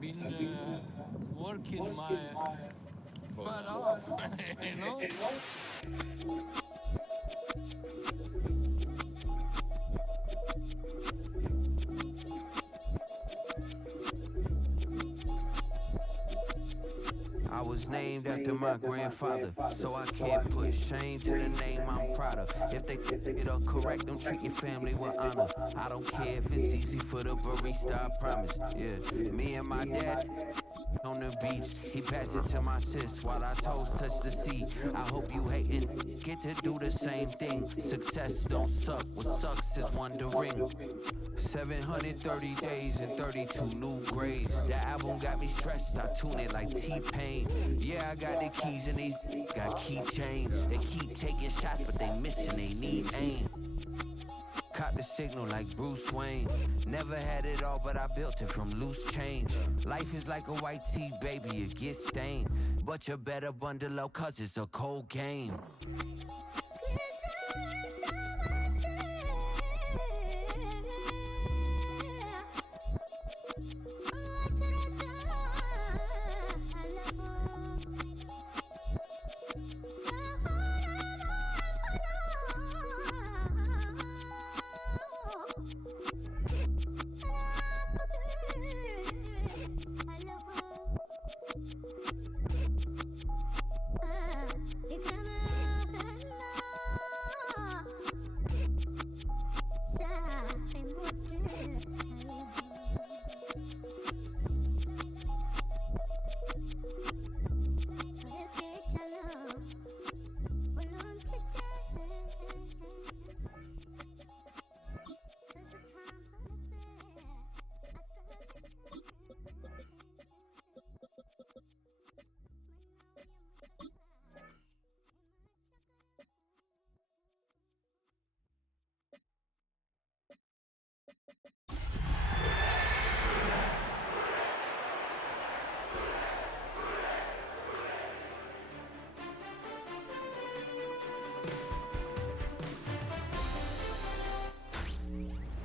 been working my butt off, you know? I was named after my grandfather, so I can't put shame to the name I'm proud of. If they it up correct, don't treat your family with honor. I don't care if it's easy for the barista, I promise. Yeah, me and my dad on the beach, he passed it to my sis while I toast touch the sea. I hope you hatin' get to do the same thing. Success don't suck, what sucks is wondering. 730 days and 32 new grades. That album got me stressed, I tune it like T-Pain. Yeah, I got the keys and these got keychains. They keep taking shots, but they missing, they need aim. Caught the signal like Bruce Wayne. Never had it all, but I built it from loose change. Life is like a white tee, baby, it gets stained. But you better bundle up, cause it's a cold game.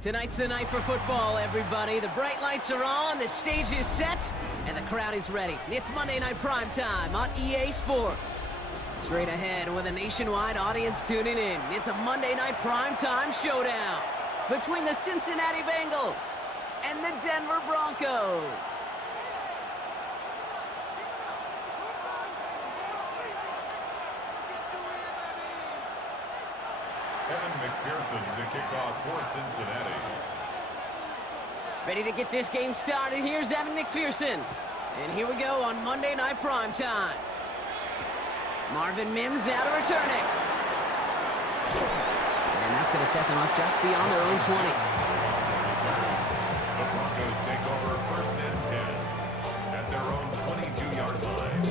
Tonight's the night for football, everybody. The bright lights are on, the stage is set, and the crowd is ready. It's Monday Night Primetime on EA Sports. Straight ahead with a nationwide audience tuning in, it's a Monday Night Primetime showdown between the Cincinnati Bengals and the Denver Broncos. McPherson to kick off for Cincinnati. Ready to get this game started, here's Evan McPherson. And here we go on Monday Night Primetime. Marvin Mims now to return it. And that's going to set them up just beyond their own 20. The Broncos take over first and 10 at their own 22-yard line.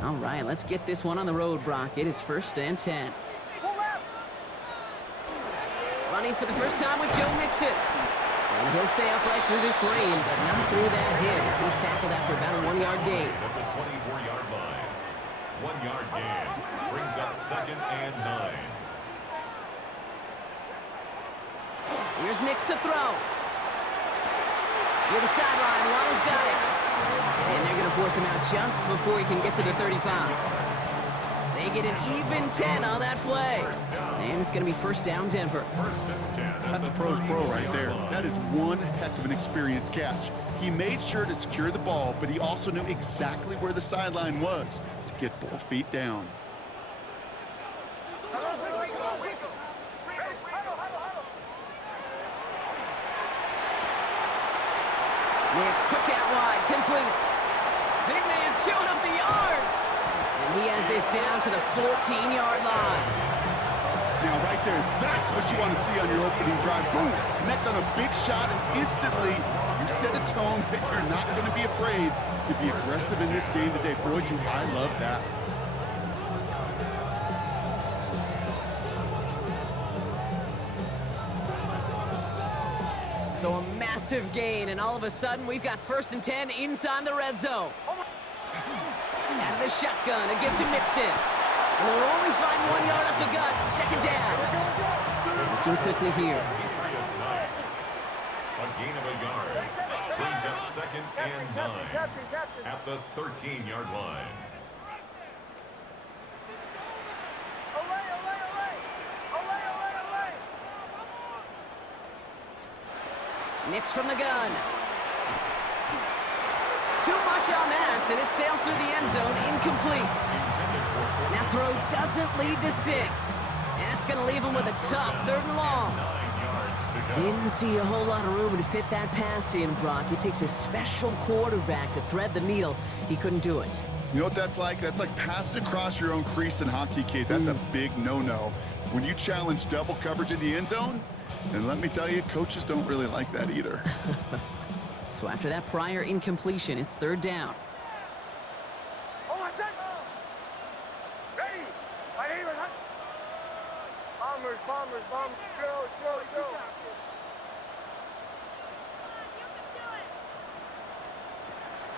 All right, let's get this one on the road, Brock. It is first and 10. Running for the first time with Joe Mixon. And he'll stay upright through this rain, but not through that hit as he's tackled after about a 1-yard gain. At the 24-yard line. 1-yard gain brings up second and 9. Here's Nix to throw. Near the sideline, Waddle's got it. And they're going to force him out just before he can get to the 35. They get an even 10 on that play. And it's going to be first down Denver. First and 10. That's a pro's pro right there. That is one heck of an experienced catch. He made sure to secure the ball, but he also knew exactly where the sideline was to get both feet down. Nix, quick out wide, complete. Big man's showing up the yards. And he has this down to the 14-yard line. Now right there, that's what you want to see on your opening drive. Boom, connect on a big shot, and instantly you set a tone that you're not going to be afraid to be aggressive in this game today. Boy, do I love that. So a massive gain, and all of a sudden we've got first and 10 inside the red zone. Out of the shotgun, a give to Mixon. And they'll only find 1 yard up the gut. Second down. Looking quickly here. Patriots 9. A gain of a yard. Brings up 2nd and 9 at the 13-yard line. Nix from the gun. Too much on that, and it sails through the end zone, incomplete. That throw doesn't lead to 6. And that's going to leave him with a tough 3rd and long. Didn't see a whole lot of room to fit that pass in, Brock. It takes a special quarterback to thread the needle. He couldn't do it. You know what that's like? That's like passing across your own crease in hockey, Kate. That's a big no-no. When you challenge double coverage in the end zone, and let me tell you, coaches don't really like that either. So after that prior incompletion, it's 3rd down. Bombers, chill.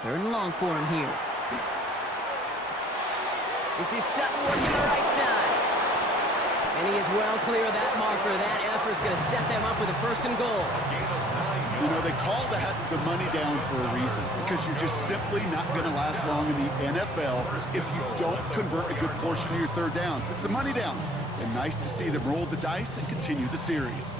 3rd and long for him here. This is Sutton working the right side. And he is well clear of that marker. That effort's going to set them up with a 1st and goal. You know, they call the money down for a reason, because you're just simply not going to last long in the NFL if you don't convert a good portion of your 3rd downs. It's the money down. And nice to see them roll the dice and continue the series.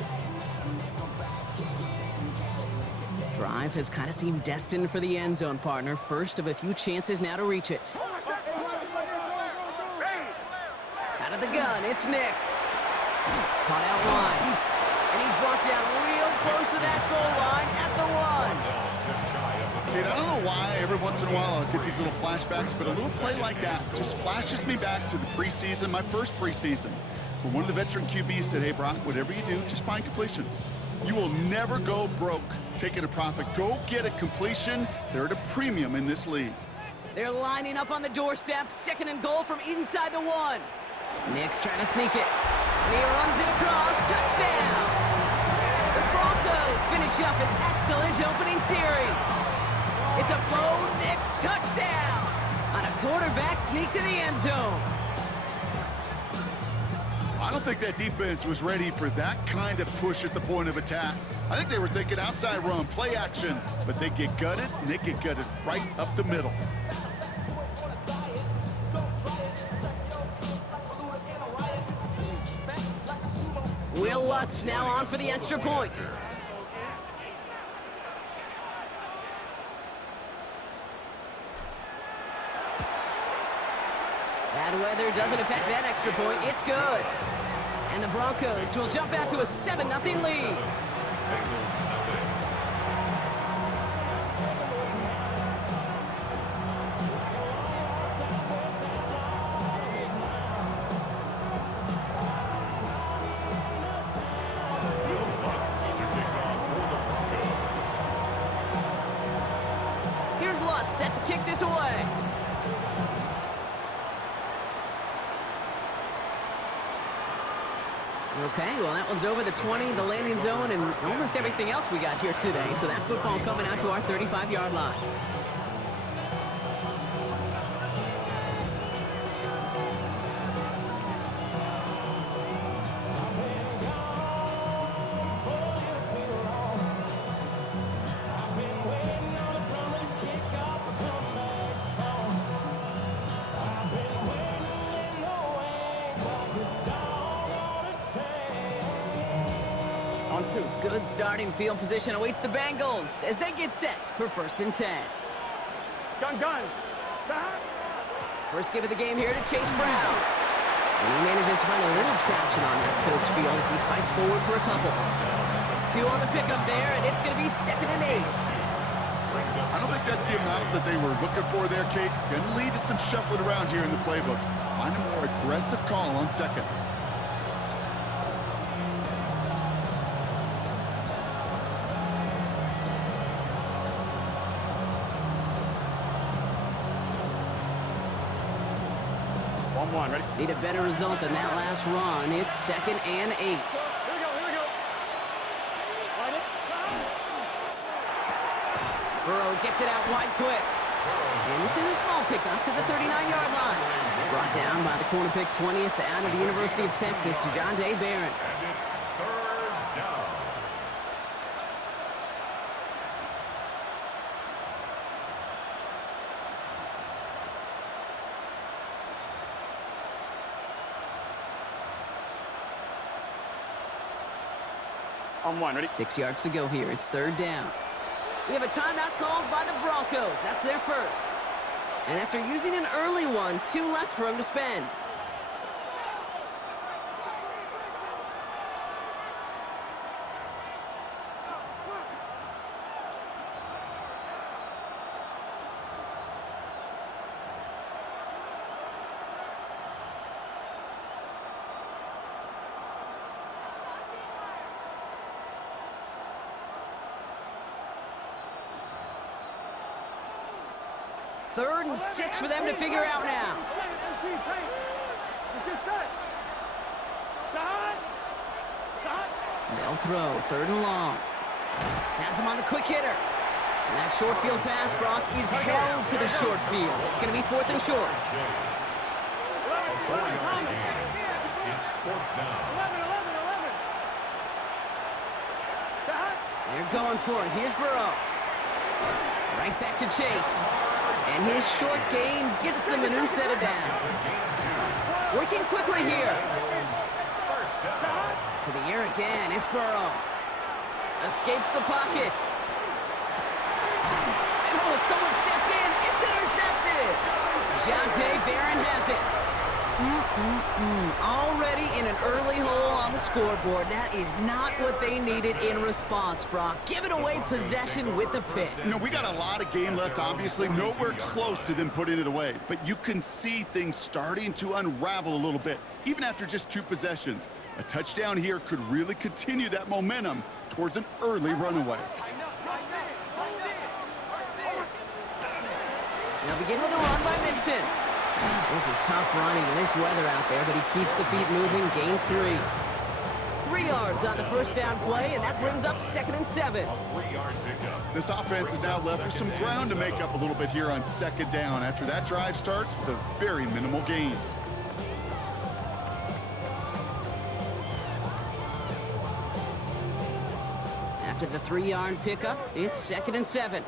Drive has kind of seemed destined for the end zone, partner. First of a few chances now to reach it. Out of the gun, it's Nix. Caught out wide. And he's brought down real close to that goal line at the 1. Kate, I don't know why every once in a while I'll get these little flashbacks, but a little play like that just flashes me back to the preseason, my first preseason, where one of the veteran QBs said, hey, Brock, whatever you do, just find completions. You will never go broke taking a profit. Go get a completion. They're at a premium in this league. They're lining up on the doorstep. 2nd and goal from inside the 1. Nix trying to sneak it. And he runs it across. Touchdown! The Broncos finish up an excellent opening series. It's a Bo Nix touchdown on a quarterback sneak to the end zone. I don't think that defense was ready for that kind of push at the point of attack. I think they were thinking outside run, play action, but they get gutted, and they get gutted right up the middle. Will Lutz now on for the extra point. Bad weather doesn't affect that extra point. It's good. And the Broncos will jump out to a 7-0 lead. Here's Lutz set to kick this away. Okay, well, that one's over the 20, the landing zone, and almost everything else we got here today. So that football coming out to our 35-yard line. Good starting field position awaits the Bengals as they get set for 1st and 10. Gun. First give of the game here to Chase Brown. And he manages to find a little traction on that soaked field as he fights forward for a couple. 2 on the pickup there, and it's going to be 2nd and 8. I don't think that's the amount that they were looking for there, Kate. Going to lead to some shuffling around here in the playbook. Find a more aggressive call on 2nd. Ready? Need a better result than that last run. It's 2nd and 8. Here we go. Line it. Burrow gets it out wide quick. And this is a small pickup to the 39-yard line. Brought down by the corner pick 20th out of the University of Texas, Jante Barron. And it's third down. On one, ready? 6 yards to go here. It's third down. We have a timeout called by the Broncos. That's their first. And after using an early one, 2 left for him to spend. Third and 6 for them to figure out now. They'll throw, third and long. Has him on the quick hitter. And that short field pass, Brock, is held to the short field. It's going to be fourth and short. A 4-yard gain. It's fourth down. They're going for it. Here's Burrow. Right back to Chase. And his short gain gets them a new set of downs. Working quickly here. First down. To the air again. It's Burrow. Escapes the pocket. And oh, someone stepped in. It's intercepted. Jante Barron has it. Already in an early hole on the scoreboard. That is not what they needed in response, Brock. Giving away possession with the pick. You know, we got a lot of game left, obviously. Nowhere close to them putting it away. But you can see things starting to unravel a little bit, even after just 2 possessions. A touchdown here could really continue that momentum towards an early runaway. Now begin with a run by Mixon. This is tough running in this weather out there, but he keeps the feet moving, gains 3. 3 yards on the first down play, and that brings up second and 7. A 3-yard pickup. This offense is now left with some ground to make up a little bit here on second down after that drive starts with a very minimal gain. After the 3-yard pickup, it's second and 7.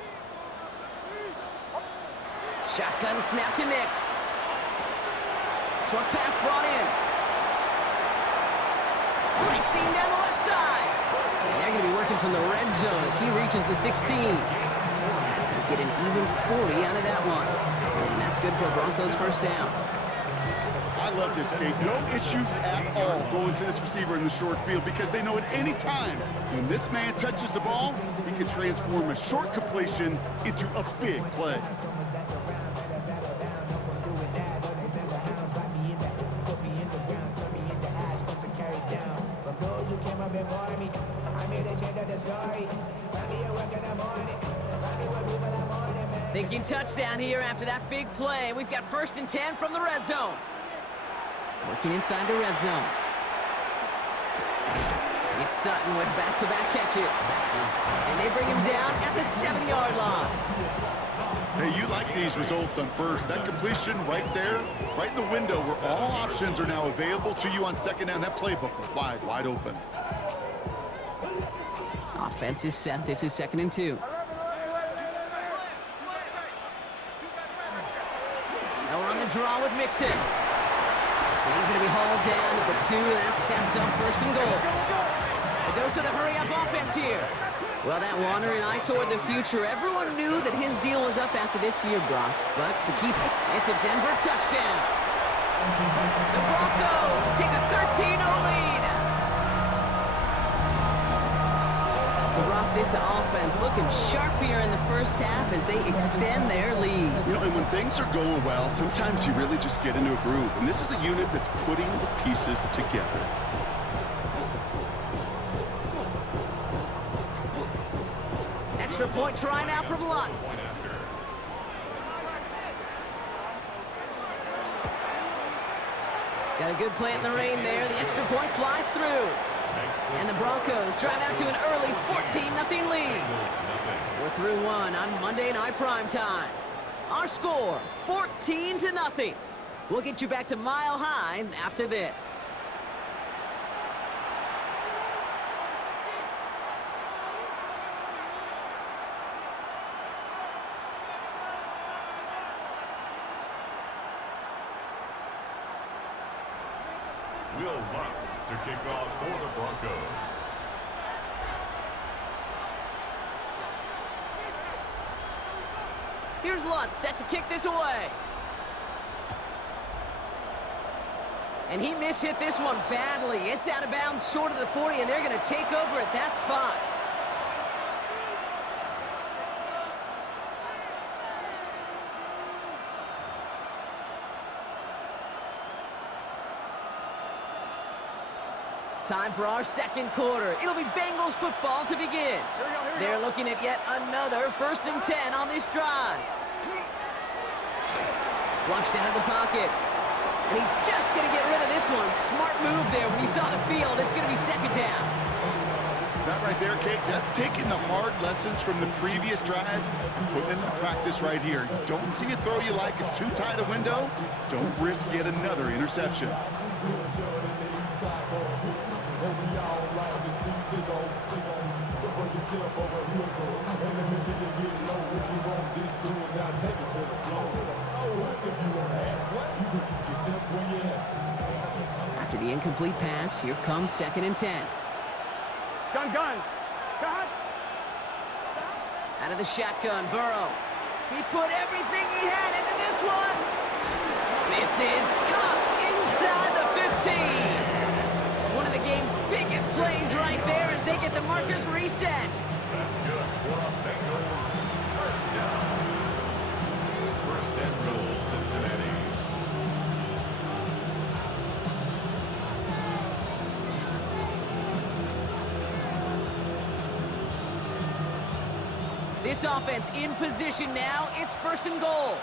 Shotgun snap to Nix. Short pass brought in. Racing down the left side. And they're going to be working from the red zone as he reaches the 16. Get an even 40 out of that one. And that's good for a Broncos first down. I love this, Kate. No issues at all going to this receiver in the short field because they know at any time when this man touches the ball, he can transform a short completion into a big play. Thinking touchdown here after that big play. We've got first and 10 from the red zone. Working inside the red zone. It's Sutton with back-to-back catches. And they bring him down at the 7-yard line. Hey, you like these results on first. That completion right there, right in the window where all options are now available to you on second down. That playbook was wide open. Offense is set. This is second and 2. Now we're on the draw with Mixon. And he's going to be hauled down at the 2. That sets up first and goal. A dose of the hurry-up offense here. Well, that wandering eye toward the future. Everyone knew that his deal was up after this year, Brock. But to keep it, it's a Denver touchdown. The Broncos take a 13-0 lead. So, Brock, this offense looking sharp here in the first half as they extend their lead. You know, and when things are going well, sometimes you really just get into a groove. And this is a unit that's putting the pieces together. Extra point try now from Lutz. Got a good play in the rain there. The extra point flies through. And the Broncos drive out to an early 14-0 lead. We're through 1 on Monday Night Primetime. Our score, 14-0. We'll get you back to Mile High after this. Will Lutz to kick off for the Broncos. Here's Lutz set to kick this away. And he mishit this one badly. It's out of bounds short of the 40, and they're going to take over at that spot. Time for our second quarter. It'll be Bengals football to begin. They're looking at yet another 1st and 10 on this drive. Flushed out of the pocket. And he's just going to get rid of this one. Smart move there when you saw the field. It's going to be 2nd down. That right there, Kate, that's taking the hard lessons from the previous drive and putting it into practice right here. You don't see a throw you like, it's too tight a window. Don't risk yet another interception. After the incomplete pass, here comes 2nd and 10. Gun. Out of the shotgun, Burrow. He put everything he had into this one. This is caught inside the 15. One of the game's biggest plays right there as they get the markers reset. That's good for a Bengals 1st down. 1st and goal, Cincinnati. This offense in position now. It's 1st and goal.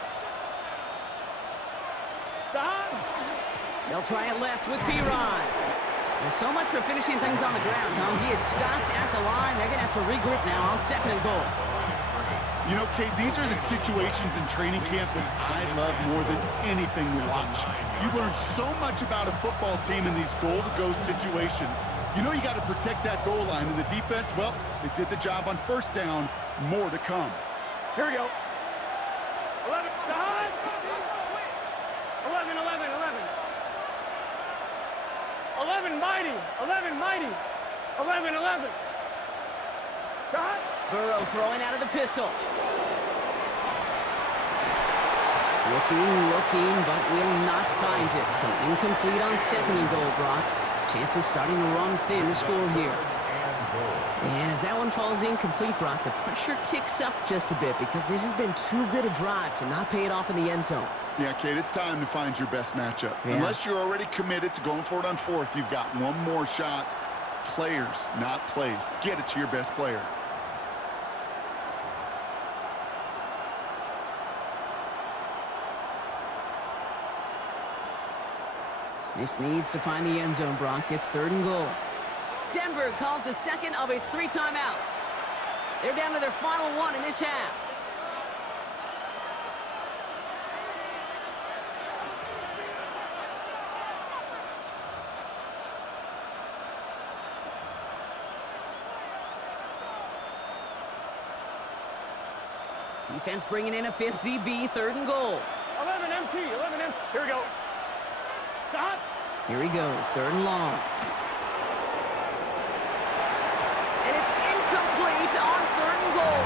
They'll try it left with P-Ryan. Well, so much for finishing things on the ground, huh? He is stopped at the line. They're going to have to regroup now on 2nd and goal. You know, Kate, these are the situations in training camp that I love more than anything to watch. You learn so much about a football team in these goal-to-go situations. You know you got to protect that goal line, and the defense, well, they did the job on 1st down. More to come. Here we go. 11, 11, mighty. 11. Burrow throwing out of the pistol. Looking, but will not find it. So incomplete on 2nd and goal, Brock. Chances starting to run thin to score here. And as that one falls incomplete, Brock, the pressure ticks up just a bit because this has been too good a drive to not pay it off in the end zone. Yeah, Kate, it's time to find your best matchup. Yeah. Unless you're already committed to going for it on 4th, you've got one more shot. Players, not plays. Get it to your best player. This needs to find the end zone, Brock. It's 3rd and goal. Denver calls the 2nd of its 3 timeouts. They're down to their final 1 in this half. Defense bringing in a 5th DB, 3rd and goal. 11 MT. Here we go. Stop. Here he goes, 3rd and long. And it's incomplete on 3rd and goal.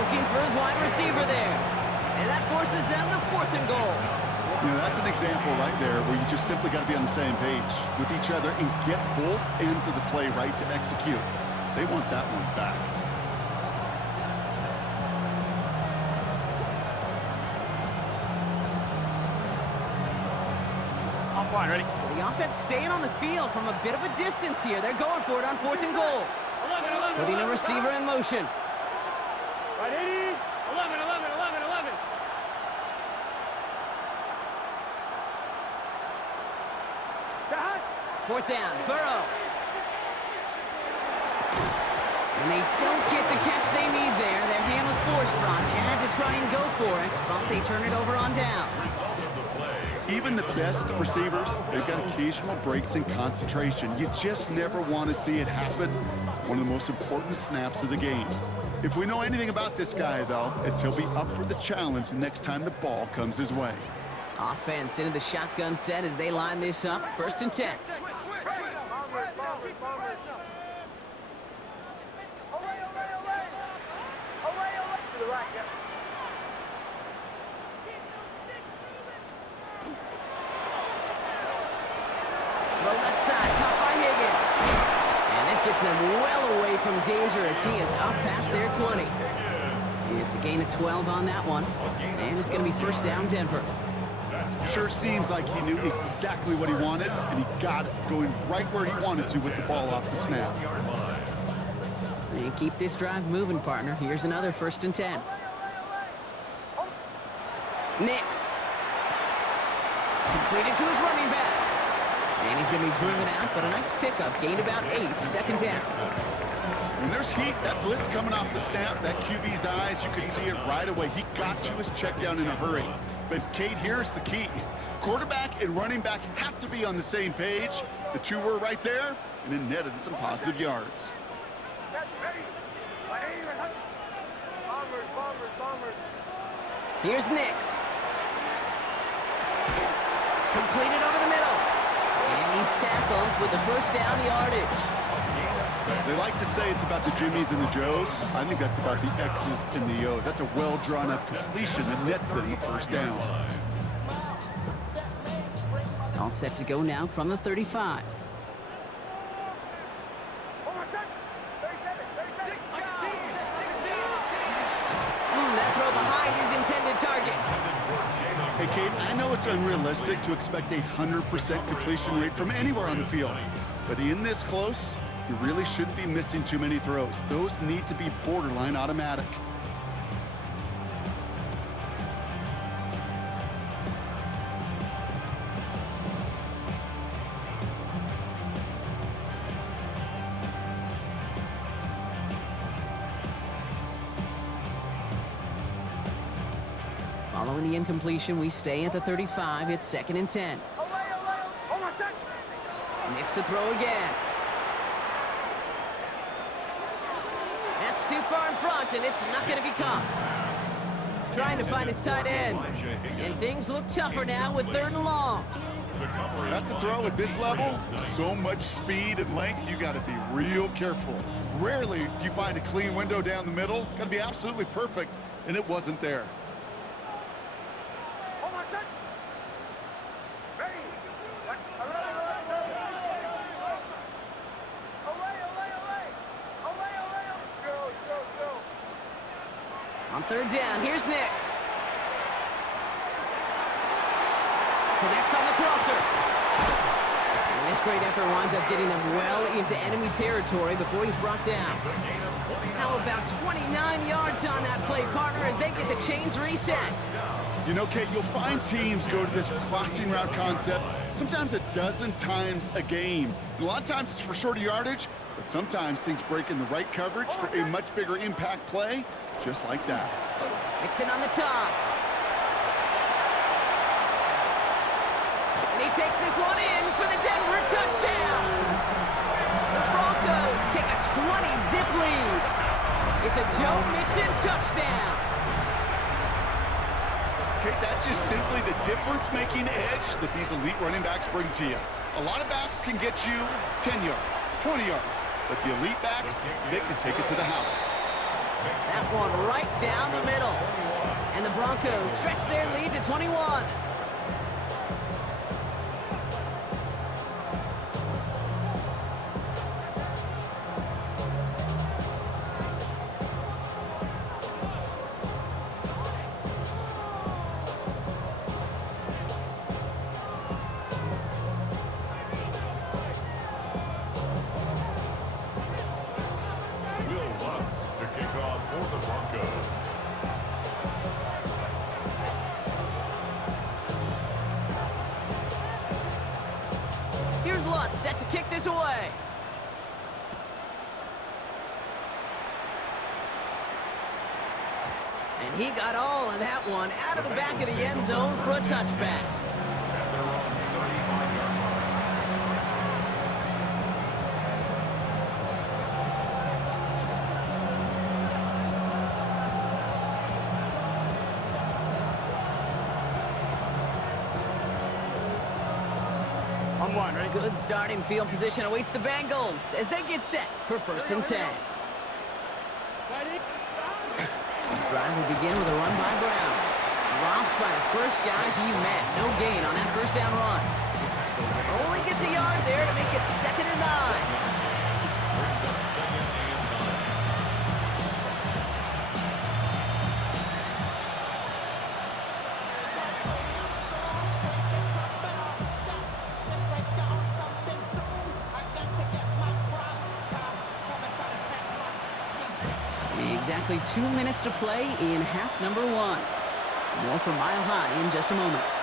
Looking for his wide receiver there. And that forces them to 4th and goal. You know, that's an example right there where you just simply got to be on the same page with each other and get both ends of the play right to execute. They want that one back. I'm fine, ready? The offense staying on the field from a bit of a distance here. They're going for it on 4th and goal. 11. Putting a receiver in motion. Right, 80. 11. 4th down, Burrow. And they don't get the catch they need there. Their hand was forced. Brock had to try and go for it, but they turn it over on downs. Even the best receivers, they've got occasional breaks in concentration. You just never want to see it happen. One of the most important snaps of the game. If we know anything about this guy, though, it's he'll be up for the challenge the next time the ball comes his way. Offense into the shotgun set as they line this up. 1st and 10. Throw left side, caught by Higgins. And this gets them well away from danger as he is up past their 20. It's a gain of 12 on that one. And it's going to be 1st down Denver. Sure seems like he knew exactly what he wanted, and he got it going right where he wanted to with the ball off the snap. And keep this drive moving, partner. Here's another 1st and 10. Nix. Completed to his running back. And he's going to be driven out, but a nice pickup. Gained about 8, 2nd down. When there's heat, that blitz coming off the snap, that QB's eyes, you could see it right away. He got to his check down in a hurry. But, Kate, here's the key. Quarterback and running back have to be on the same page. The two were right there, and it netted some positive yards. Here's Nix. Completed over the middle. And he's tackled with the 1st down yardage. They like to say it's about the Jimmies and the Joes. I think that's about the X's and the O's. That's a well-drawn-up completion that nets them the 1st down. All set to go now from the 35. That throw behind his intended target. Hey, Kate, I know it's unrealistic to expect a 100% completion rate from anywhere on the field. But in this close, you really shouldn't be missing too many throws. Those need to be borderline automatic. Following the incompletion, we stay at the 35. It's 2nd and 10. Nix to throw again. That's too far in front, and it's not going to be caught. Trying to find his tight end. And things look tougher now with 3rd and long. That's a throw at this level. So much speed and length, you got to be real careful. Rarely do you find a clean window down the middle. Got to be absolutely perfect, and it wasn't there. On 3rd down, here's Nix. Connects on the crosser. And this great effort winds up getting them well into enemy territory before he's brought down. How about 29 yards on that play, partner, as they get the chains reset? You know, Kate, you'll find teams go to this crossing route concept sometimes a dozen times a game. And a lot of times it's for shorter yardage, but sometimes things break in the right coverage for a much bigger impact play, just like that. Nixon on the toss. And he takes this one in for the Denver touchdown. The Broncos take a 20-zip lead. It's a Joe Mixon touchdown. Kate, that's just simply the difference-making edge that these elite running backs bring to you. A lot of backs can get you 10 yards, 20 yards, but the elite backs, they can take it to the house. That one right down the middle. And the Broncos stretch their lead to 21. Here's Lutz set to kick this away. And he got all of that one out of the back of the end zone for a touchback. At their own 35-yard line. On one, ready? Good starting field position awaits the Bengals as they get set for 1st and 10. This drive will begin with a run by Brown. Dropped by the first guy he met. No gain on that first down run. Only gets a yard there to make it 2nd and 9. Brings up 2nd and 9. Exactly 2 minutes to play in half number 1. More from Mile High in just a moment.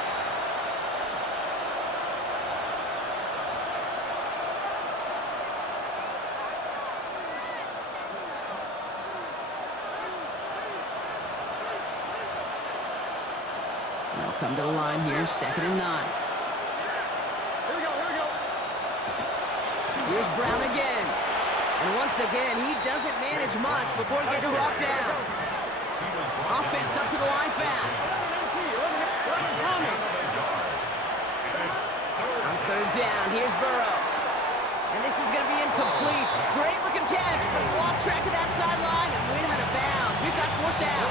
They'll come to the line here, 2nd and 9. Here we go, here we go. Here's Brown again. And once again, he doesn't manage much before getting brought down. Offense up to the line fast. On 3rd down, here's Burrow. And this is going to be incomplete. Great looking catch, but he lost track of that sideline and went out of bounds. We've got 4th down.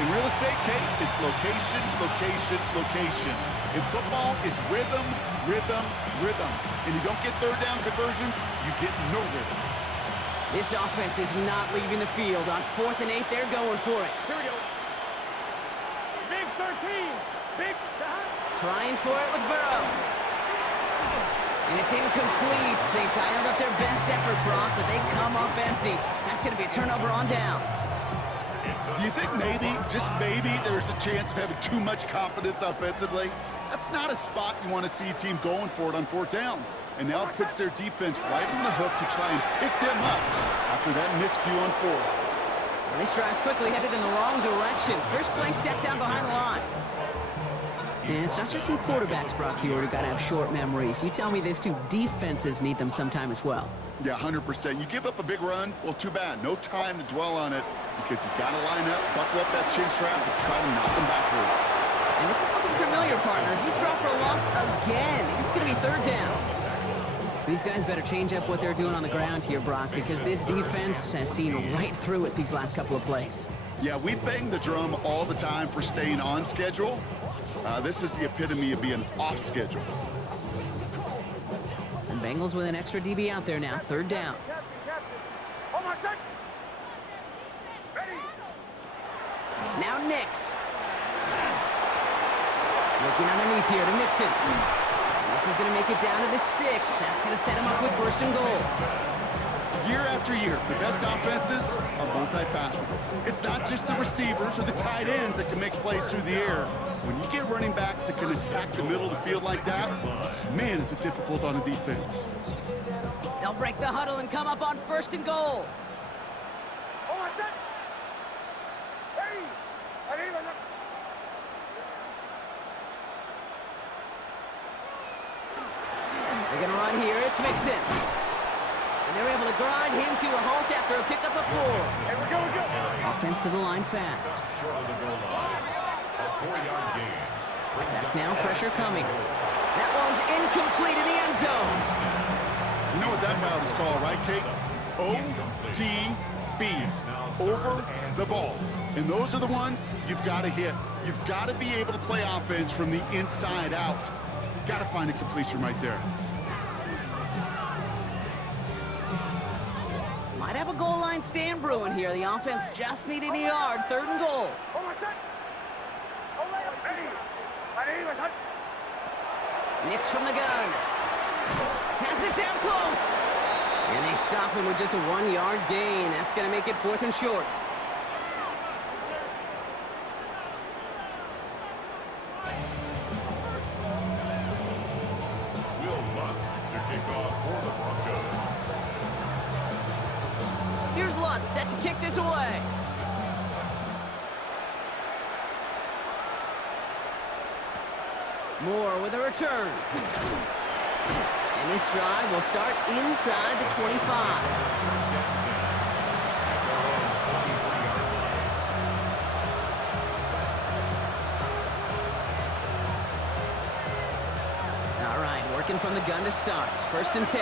In real estate, Kate, it's location, location, location. In football, it's rhythm, rhythm, rhythm. And you don't get 3rd down conversions, you get no rhythm. This offense is not leaving the field. On 4th and 8, they're going for it. Here we go. Big 13. Big. Trying for it with Burrow. And it's incomplete. They dialed up their best effort, Brock, but they come up empty. That's going to be a turnover on downs. Do you think maybe, just maybe, there's a chance of having too much confidence offensively? That's not a spot you want to see a team going for it on 4th down. And now it puts their defense right on the hook to try and pick them up after that miscue on 4th. And this drive's quickly headed in the wrong direction. First play set down behind the line. And it's not just some quarterbacks, Brock, here who got to have short memories. You tell me these 2 defenses need them sometime as well. Yeah, 100%. You give up a big run, well, too bad. No time to dwell on it because you got to line up, buckle up that chin strap, and try to knock them backwards. And this is looking familiar, partner. He's dropped for a loss again. It's going to be 3rd down. These guys better change up what they're doing on the ground here, Brock, because this defense has seen right through it these last couple of plays. Yeah, we bang the drum all the time for staying on schedule. This is the epitome of being off schedule. And Bengals with an extra DB out there now, 3rd down. Hold on a sec. Ready. Now Nix. Looking underneath here to Mixon. This is going to make it down to the 6. That's going to set him up with 1st and goal. Year after year, the best offenses are multifaceted. It's not just the receivers or the tight ends that can make plays through the air. When you get running backs that can attack the middle of the field like that, man, is it difficult on a defense. They'll break the huddle and come up on 1st and goal. Hold on a sec. Ready. They're going to run here. It's Mixon. And they're able to grind him to a halt after a pickup of 4. Here we go, we go. Offense to the line fast. Short of the goal line. A 4-yard gain. Back now, pressure coming. That one's incomplete in the end zone. You know what that route is called, right, Kate? OTB, over the ball. And those are the ones you've got to hit. You've got to be able to play offense from the inside out. Got to find a completion right there. Might have a goal line stand brewing here. The offense just needing a yard. 3rd and goal. Hold on a sec. Ready. Nix from the gun. Has it down close. And they stop him with just a 1-yard gain. That's going to make it 4th and short. Will Lutz to kick off for the Broncos. Here's Lutz set to kick this away. Moore with a return. And this drive will start inside the 25. All right, working from the gun to start. 1st and 10.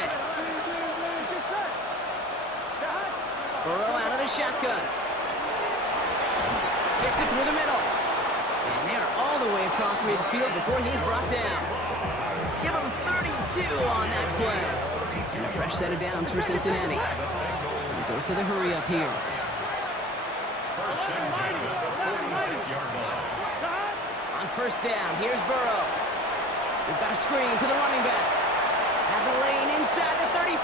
Burrow out of the shotgun. Fits it through the middle. And they are all the way across midfield before he's brought down. Give him 32 on that play. And a fresh set of downs for Cincinnati. He goes to the hurry up here. 1st and 10 at the 46-yard line. On 1st down, here's Burrow. We've got a screen to the running back. Has a lane inside the 35.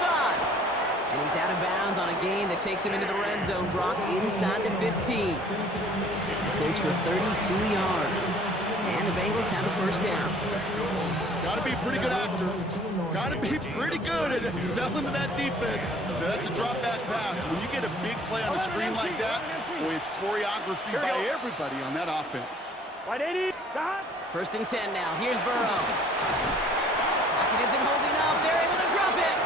And he's out of bounds on a gain that takes him into the red zone. Brock inside the 15. It goes for 32 yards. And the Bengals have a 1st down. Got to be a pretty good actor. Got to be pretty good at selling to that defense. Now, that's a drop back pass. When you get a big play on a screen like that, boy, it's choreography by everybody on that offense. 1st and 10 now. Here's Burrow. Pocket isn't holding up. They're able to drop it.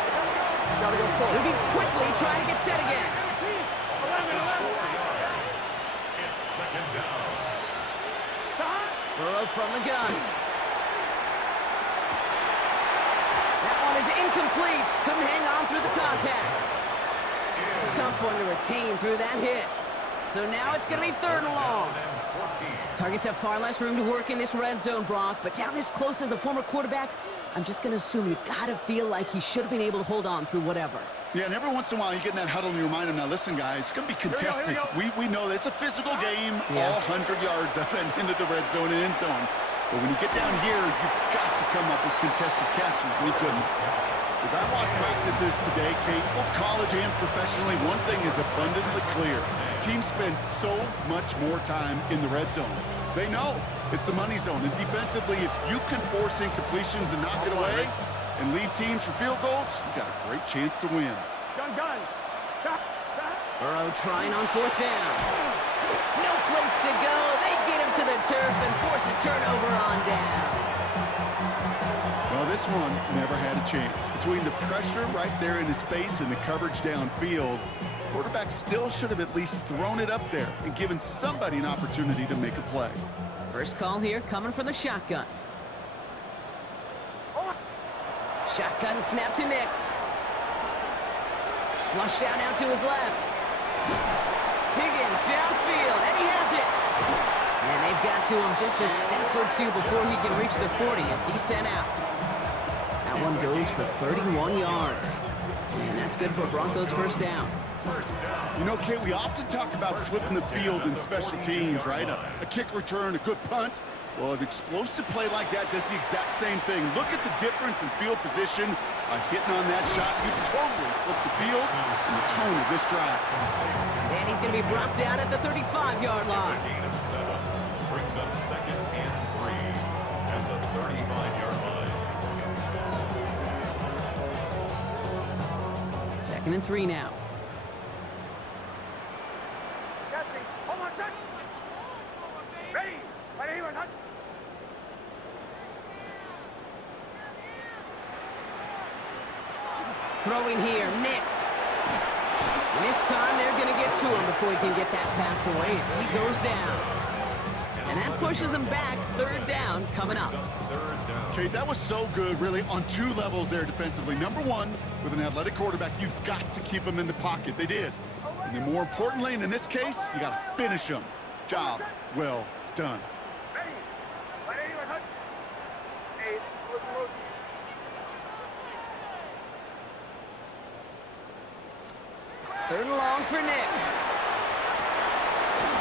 Moving quickly, trying to get set again. It's 2nd down. Burrow from the gun. That one is incomplete. Couldn't hang on through the contact. Tough one to retain through that hit. So now it's going to be 3rd and long. Targets have far less room to work in this red zone, Brock, but down this close as a former quarterback, I'm just going to assume you got to feel like he should have been able to hold on through whatever. Yeah, and every once in a while you get in that huddle and you remind him, now listen, guys, it's going to be contested. We know this. It's a physical game, all 100 yards up and into the red zone and end zone. But when you get down here, you've got to come up with contested catches, and he couldn't. As I watch practices today, Kate, both college and professionally, one thing is abundantly clear. Teams spend so much more time in the red zone. They know it's the money zone, and defensively, if you can force incompletions and knock it away and leave teams for field goals, you got a great chance to win. Burrow trying on 4th down. No place to go. They get him to the turf and force a turnover on down. Well, this one never had a chance. Between the pressure right there in his face and the coverage downfield, quarterback still should have at least thrown it up there and given somebody an opportunity to make a play. First call here coming from the shotgun. Shotgun snap to Nix. Flush out now to his left. Higgins downfield, and he has it. And they've got to him just a step or two before he can reach the 40 as he's sent out. That one goes for 31 yards. And that's good for Broncos' 1st down. You know, Kate, we often talk about flipping the field in special teams, right? A kick return, a good punt. Well, an explosive play like that does the exact same thing. Look at the difference in field position by hitting on that shot. You've totally flipped the field and the tone of this drive. And he's going to be brought down at the 35-yard line. It's a gain of 7. Brings up 2nd and 3 at the 35-yard line. 2nd and 3 now. Throwing here, Nix. And this time they're going to get to him before he can get that pass away as he goes down. And that pushes him back. 3rd down coming up. Okay, that was so good, really, on 2 levels there defensively. Number 1, with an athletic quarterback, you've got to keep him in the pocket. They did. And then more importantly, and in this case, you got to finish him. Job well done. Third and long for Nix.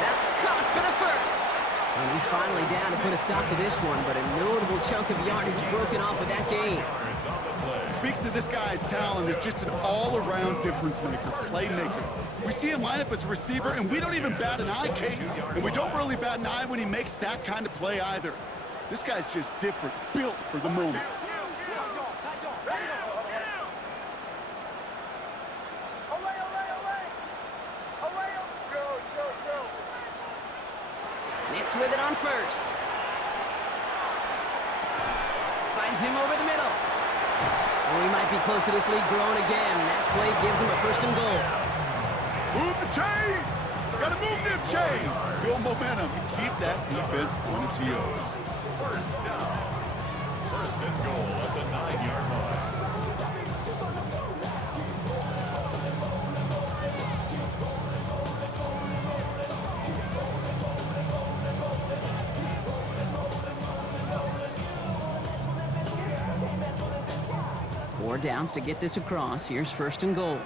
That's caught for the 1st. And he's finally down to put a stop to this one, but a notable chunk of yardage broken off with that gain. Speaks to this guy's talent as just an all-around difference maker, playmaker. We see him line up as a receiver, and we don't even bat an eye, Kate. And we don't really bat an eye when he makes that kind of play either. This guy's just different, built for the moment. Nix with it on 1st. Finds him over the middle. And we might be close to this lead growing again. That play gives him a 1st and goal. Move the chains! Gotta move them chains! Build momentum. Keep that defense on its heels. First down. 1st and goal at the 9-yard line. Four downs to get this across. Here's 1st and goal.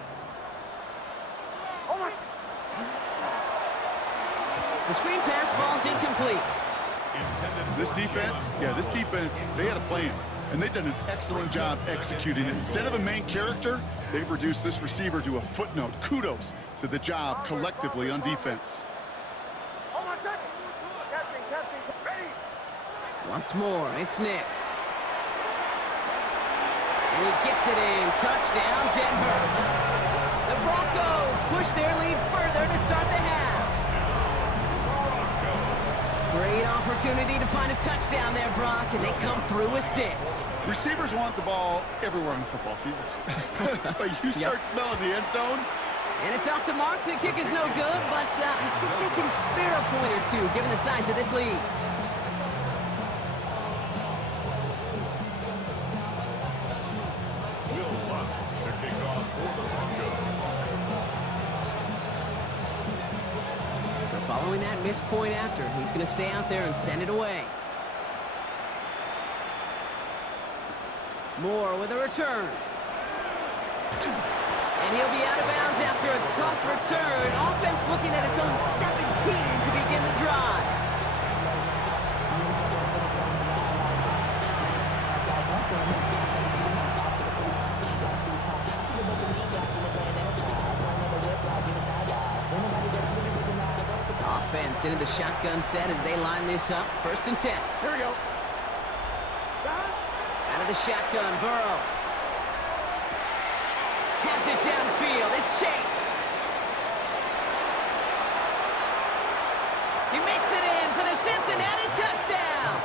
The screen pass falls incomplete. This defense, they had a plan, and they've done an excellent job executing it. Instead of a main character, they've reduced this receiver to a footnote. Kudos to the job collectively on defense. Once more, it's Nix. And he gets it in. Touchdown, Denver. The Broncos push their lead further to start the half. Great opportunity to find a touchdown there, Brock, and they come through with 6. Receivers want the ball everywhere on the football field. But you start smelling the end zone. And it's off the mark. The kick is no good, but I think they can spare a point or two, given the size of this lead. So following that missed point after, he's going to stay out there and send it away. Moore with a return. And he'll be out of bounds after a tough return. Offense looking at its own 17 to begin the drive. Offense into the shotgun set as they line this up. 1st and 10. Here we go. Out of the shotgun, Burrow. Has it downfield. It's Chase. He makes it in for the Cincinnati touchdown.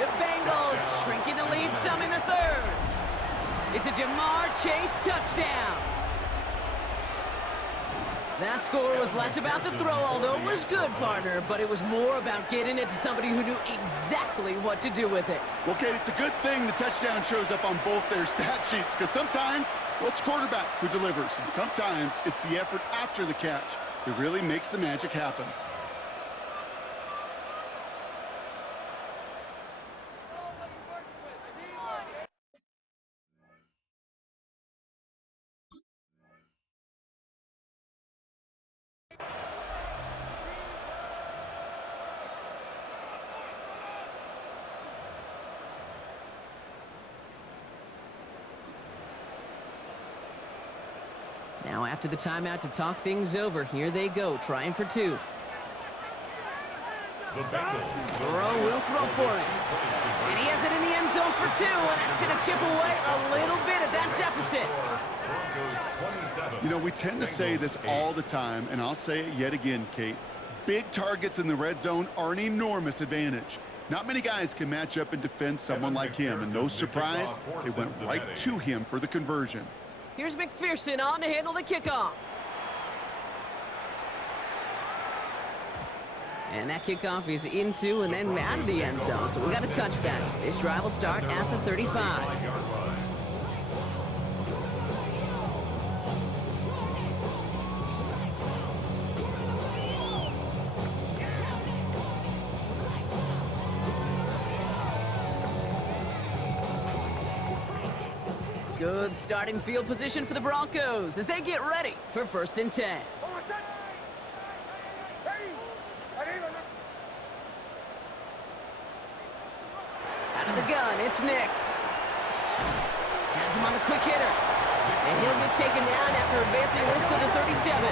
The Bengals shrinking the lead some in the 3rd. It's a Jamar Chase touchdown. That score was less about the throw, although it was good, partner, but it was more about getting it to somebody who knew exactly what to do with it. Well, Kate, it's a good thing the touchdown shows up on both their stat sheets, because sometimes, well, it's quarterback who delivers, and sometimes it's the effort after the catch that really makes the magic happen. Now after the timeout to talk things over, here they go, trying for 2. Burrow will throw for it. And he has it in the end zone for 2, and that's going to chip away a little bit at that deficit. You know, we tend to say this all the time, and I'll say it yet again, Kate. Big targets in the red zone are an enormous advantage. Not many guys can match up and defend someone like him, and no surprise, they went right to him for the conversion. Here's McPherson on to handle the kickoff. And that kickoff is into and then out of the end zone, so we got a touchback. This drive will start at the 35. Good starting field position for the Broncos as they get ready for 1st and 10. Out of the gun, it's Nix. Has him on the quick hitter. And he'll get taken down after advancing this to the 37.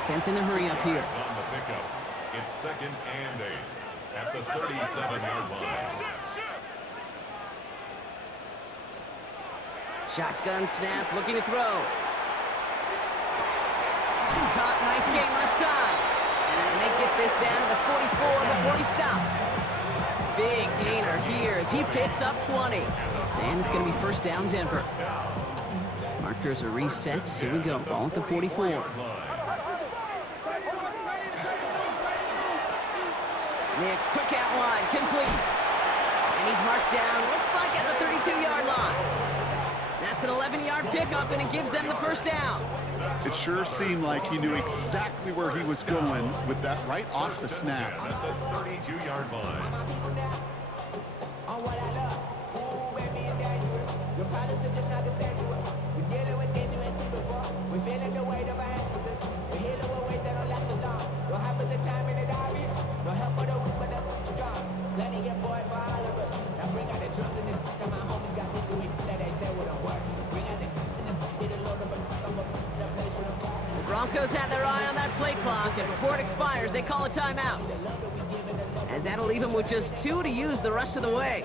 Offense in the hurry up here. On the pickup. It's 2nd and 8 at the 37-yard line. Shotgun snap, looking to throw. Caught, nice game left side. And they get this down to the 44 before he stopped. big gainer here as he picks up 20. And it's going to be first down, Denver. Markers are reset. Here we go. Ball at the 44. Nix, quick out line, complete. And he's marked down, looks like at the 32-yard line. That's an 11-yard pickup, and it gives them the first down. It sure seemed like he knew exactly where he was going with that right off the snap. At the 32-yard line. Broncos had their eye on that play clock, and before it expires, they call a timeout. As that'll leave them with just 2 to use the rest of the way.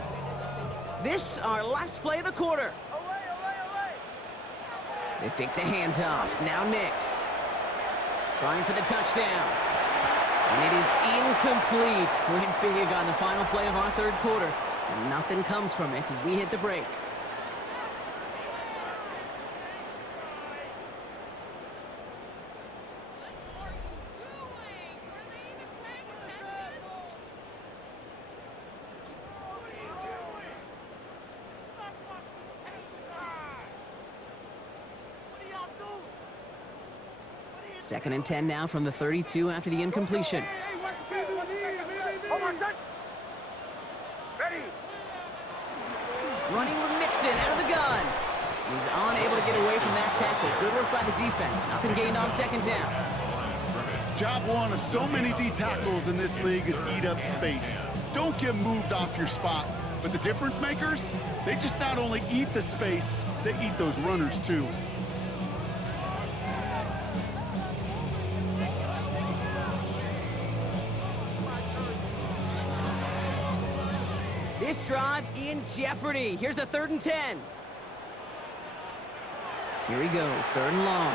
This, our last play of the quarter. They fake the handoff. Now Nix. Trying for the touchdown. And it is incomplete. Went big on the final play of our third quarter. And nothing comes from it as we hit the break. Second and 10 now from the 32 after the incompletion. Running with Mixon out of the gun. He's unable to get away from that tackle. Good work by the defense. Nothing gained on second down. Job one of so many D tackles in this league is eat up space. Don't get moved off your spot. But the difference makers, they just not only eat the space, they eat those runners too. This drive in jeopardy. Here's a 3rd and 10. Here he goes, 3rd and long.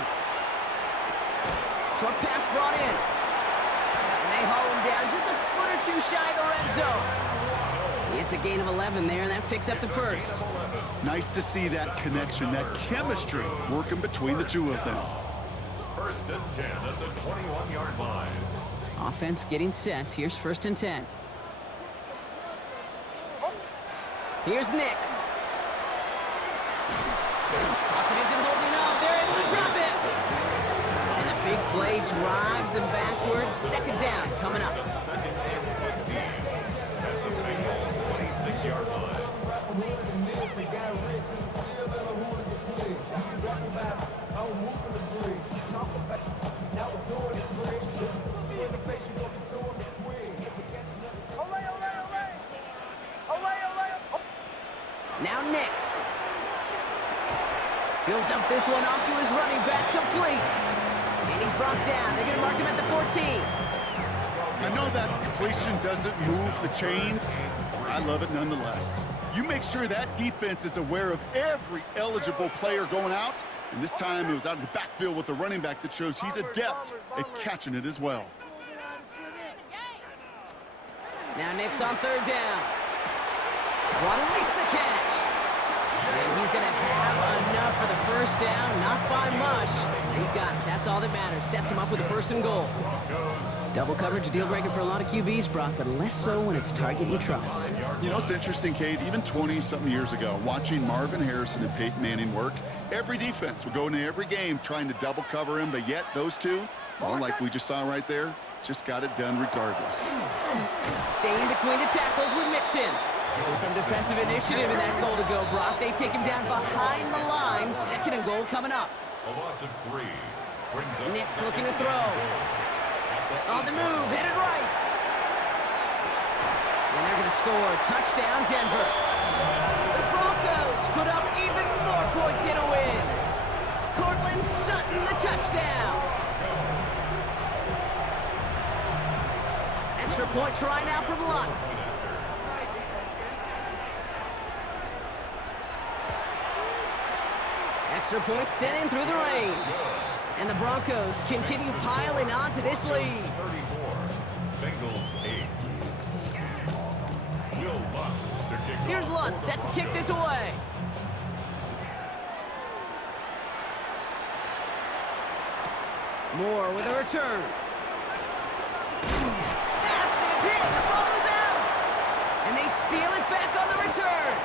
Short pass brought in. And they haul him down just a foot or 2 shy of the red zone. It's a gain of 11 there, and that picks up the first. Nice to see that connection, that chemistry working between the two of them. First and 10 at the 21-yard line. Offense getting set. Here's 1st and 10. Here's Nix. Pocket isn't holding up. They're able to drop it. And the big play drives them backwards. Second down coming up. Second and 15 at the Bengals 26-yard line. Now Nix. He'll dump this one off to his running back, complete. And he's brought down. They're going to mark him at the 14. I know that completion doesn't move the chains. I love it nonetheless. You make sure that defense is aware of every eligible player going out. And this time it was out of the backfield with the running back that shows he's adept at catching it as well. Now Nix on 3rd down. Waddle makes the catch. And he's going to have enough for the first down, not by much. He got it. That's all that matters. Sets him up with a 1st and goal. Double coverage, a deal breaker for a lot of QBs, Brock, but less so when it's a target you trust. You know, it's interesting, Kate, even 20-something years ago, watching Marvin Harrison and Peyton Manning work, every defense would go into every game trying to double cover him, but yet those two, well, like we just saw right there, just got it done regardless. Staying between the tackles with Mixon. So some defensive initiative in that goal to go, Brock. They take him down behind the line. 2nd and goal coming up. A loss of 3. Brings up Nix looking to throw. On the move, headed right. And they're going to score. Touchdown, Denver. The Broncos put up even more points in a win. Cortland Sutton, the touchdown. Extra point try now from Lutz. Extra point sent in through the rain. And the Broncos continue piling on to this lead. 34. Bengals 8. Here's Lutz, set to kick this away. Moore with a return. Massive hit, the ball is out! And they steal it back on the return.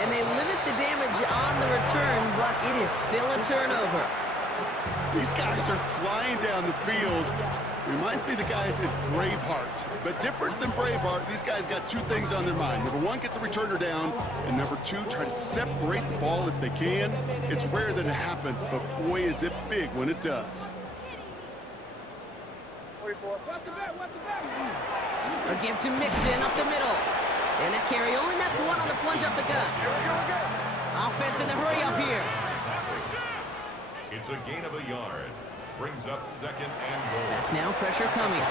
And they limit the damage on the return, but it is still a turnover. These guys are flying down the field. Reminds me of the guys at Braveheart. But different than Braveheart, these guys got two things on their mind. Number one, get the returner down. And number two, try to separate the ball if they can. It's rare that it happens, but boy, is it big when it does. A give to Mixon up the middle. And that carry only nets one on the plunge up the gut. Offense in the hurry up here. It's a gain of a yard. Brings up second and goal. Back now, pressure coming.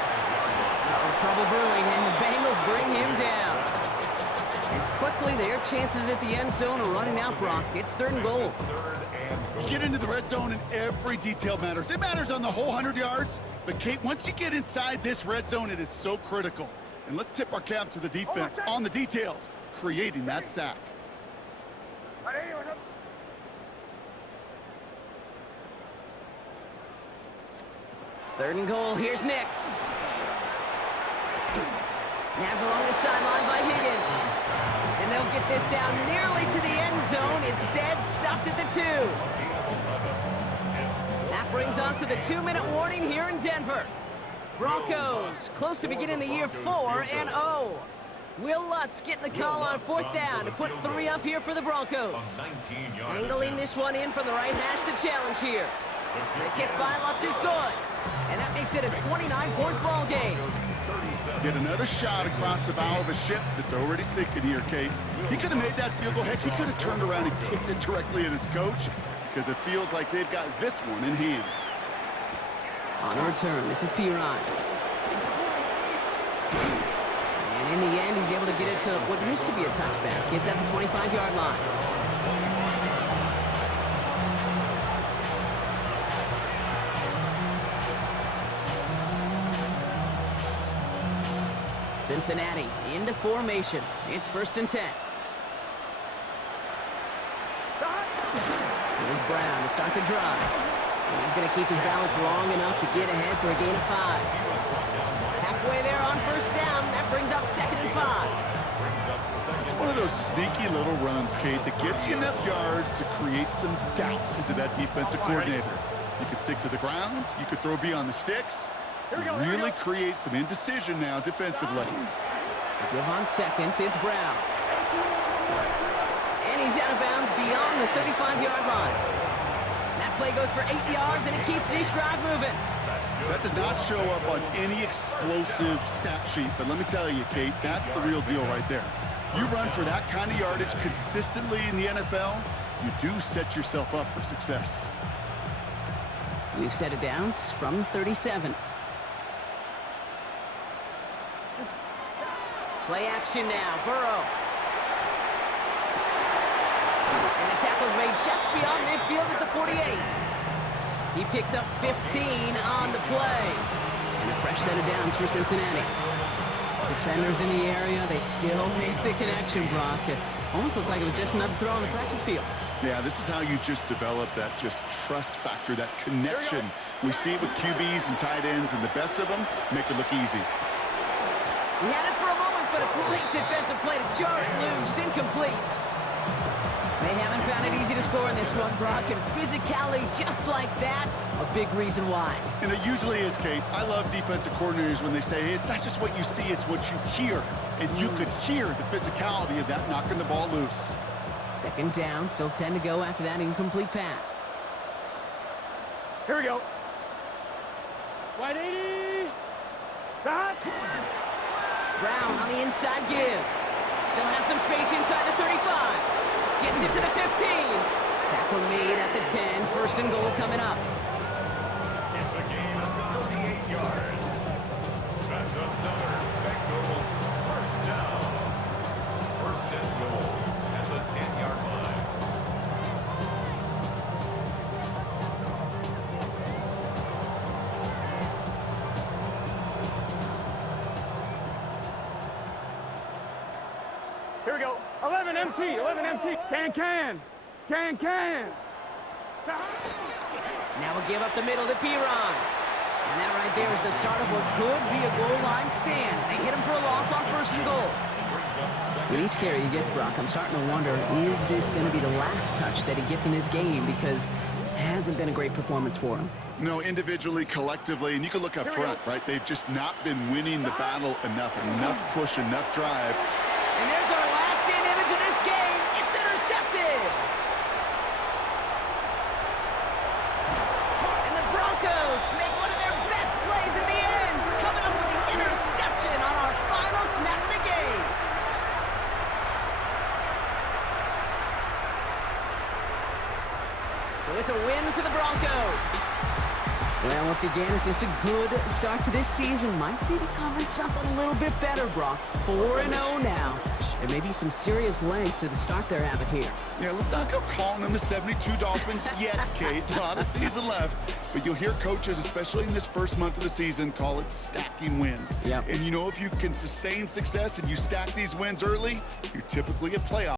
Trouble brewing, and the Bengals bring him down. And quickly, their chances at the end zone are running out, Brock. It's third and goal. You get into the red zone and every detail matters. It matters on the whole 100 yards. But, Kate, once you get inside this red zone, it is so critical. And let's tip our cap to the defense on the details, creating that sack. Third and goal, here's Nix. Nabbed along the sideline by Higgins. And they'll get this down nearly to the end zone. Instead, stuffed at the 2. That brings us to the 2-minute warning here in Denver. Broncos, close to beginning the year 4-0. Will Lutz getting the call on fourth down to put 3 up here for the Broncos. Angling this one in from the right hash, the challenge here. The kick by Lutz is good. And that makes it a 29-point ball game. Get another shot across the bow of a ship that's already sinking here, Kate. He could have made that field goal. Heck, he could have turned around and kicked it directly at his coach because it feels like they've got this one in hand. On a return, this is P-Ryan. And in the end, he's able to get it to what used to be a touchback. It's at the 25-yard line. Cincinnati into formation. It's 1st and 10. Here's Brown to start the drive. And he's going to keep his balance long enough to get ahead for a gain of 5. Halfway there on 1st down. That brings up 2nd and 5. It's one of those sneaky little runs, Kate, that gets you enough yards to create some doubt into that defensive coordinator. You could stick to the ground. You could throw beyond the sticks. Really create some indecision now defensively. Give on 2nd, it's Brown. And he's out of bounds beyond the 35-yard line. That play goes for 8 yards, and it keeps this drive moving. That does not show up on any explosive stat sheet, but let me tell you, Kate, that's the real deal right there. You run for that kind of yardage consistently in the NFL, you do set yourself up for success. We've set it down from 37. Play action now, Burrow. And the tackle's made just beyond midfield at the 48. He picks up 15 on the play. And a fresh set of downs for Cincinnati. Defenders in the area, they still make the connection, Brock. It almost looked like it was just another throw on the practice field. Yeah, this is how you just develop that just trust factor, that connection. We see it with QBs and tight ends, and the best of them make it look easy. He had it for a moment, but a great defensive play to jar it loose, incomplete. They haven't found it easy to score in this one, Brock, and physicality just like that, a big reason why. And it usually is, Kate. I love defensive coordinators when they say, hey, it's not just what you see, it's what you hear. And you could hear the physicality of that knocking the ball loose. 2nd down, still 10 to go after that incomplete pass. Here we go. Wide 80. Shot. Brown on the inside give. Still has some space inside the 35. Gets it to the 15. Tackle made at the 10. 1st and goal coming up. It's a gain of 38 yards. That's another Bengals 1st down. 1st and goal at the 10-yard line. Here we go. 11 MT, 11 MT. Can. Now we'll give up the middle to Piron. And that right there is the start of what could be a goal line stand. They hit him for a loss on 1st and goal. With each carry he gets, Brock, I'm starting to wonder, is this going to be the last touch that he gets in this game? Because it hasn't been a great performance for him. No, individually, collectively, and you can look up front, right? They've just not been winning the battle enough push, enough drive. And there's our last stand image of this game. It's intercepted. And the Broncos make one of their best plays in the end, coming up with the interception on our final snap of the game. So it's a win for the Broncos. Well, what began as just a good start to this season might be becoming something a little bit better, Brock. 4-0 now. There may be some serious legs to the start they're having here. Yeah, let's not go calling them the 72 Dolphins yet, Kate. A lot of season left. But you'll hear coaches, especially in this first month of the season, call it stacking wins. Yep. And you know, if you can sustain success and you stack these wins early, you're typically a playoff.